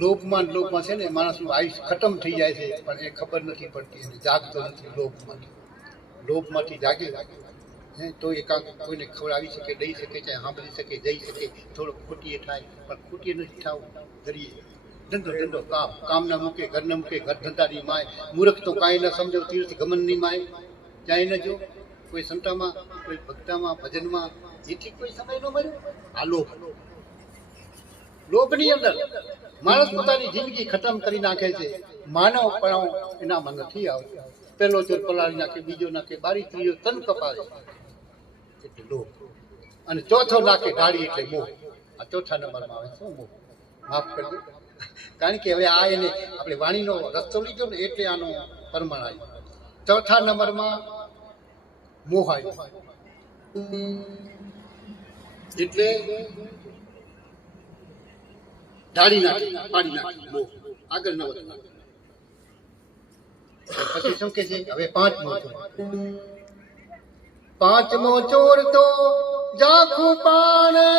લોભમાં છે ને માણસનું આયુષ ખતમ થઈ જાય છે, પણ એ ખબર નથી પડતી, એને જાગતો નથી લોભમાંથી જાગે તો એકાંક કોઈને ખવડાવી શકે, દઈ શકે, ચાહે સાંભળી શકે, જઈ શકે, થોડોક ખોટીએ થાય, પણ ખોટીએ નથી થવું. કરીએ ધંધો કામના મૂકે, ઘરના મૂકે, ઘર ધંધાની માય, મૂર્ખ તો કાંઈ ન સમજો, તીર્થ ગમનની માય, ક્યાંય ન જો કોઈ સંતામાં, કોઈ ભક્તામાં, ભજનમાં, એથી કોઈ સમય ન મળ્યો. આ લોભની અંદર માણસ પોતાની જિંદગી ખતમ કરી નાખે છે. માનવ પણ એનામાં નથી આવતો. પેલો ચોર પલાળી નાખે, બીજો નાખે, બારી ત્રીજો તન કપાવે, એટલે લોભ. અને ચોથો નાખે ડાળી, એટલે મોહ. આ ચોથા નંબરમાં આવે. શું મોહ? માફ કરજો, કારણ કે હવે આ એને આપણે વાણીનો રસ્તો લીધો ને, એટલે આનો પરમાણ આવ્યો. ચોથા નંબરમાં મોહ આવ્યો, એટલે ડાળી નાખી, પાડી નાખી, મોહ. આગળ ન વધે. પછી શું કે છે? હવે પાંચમો ચોર તો જાખું પાણે,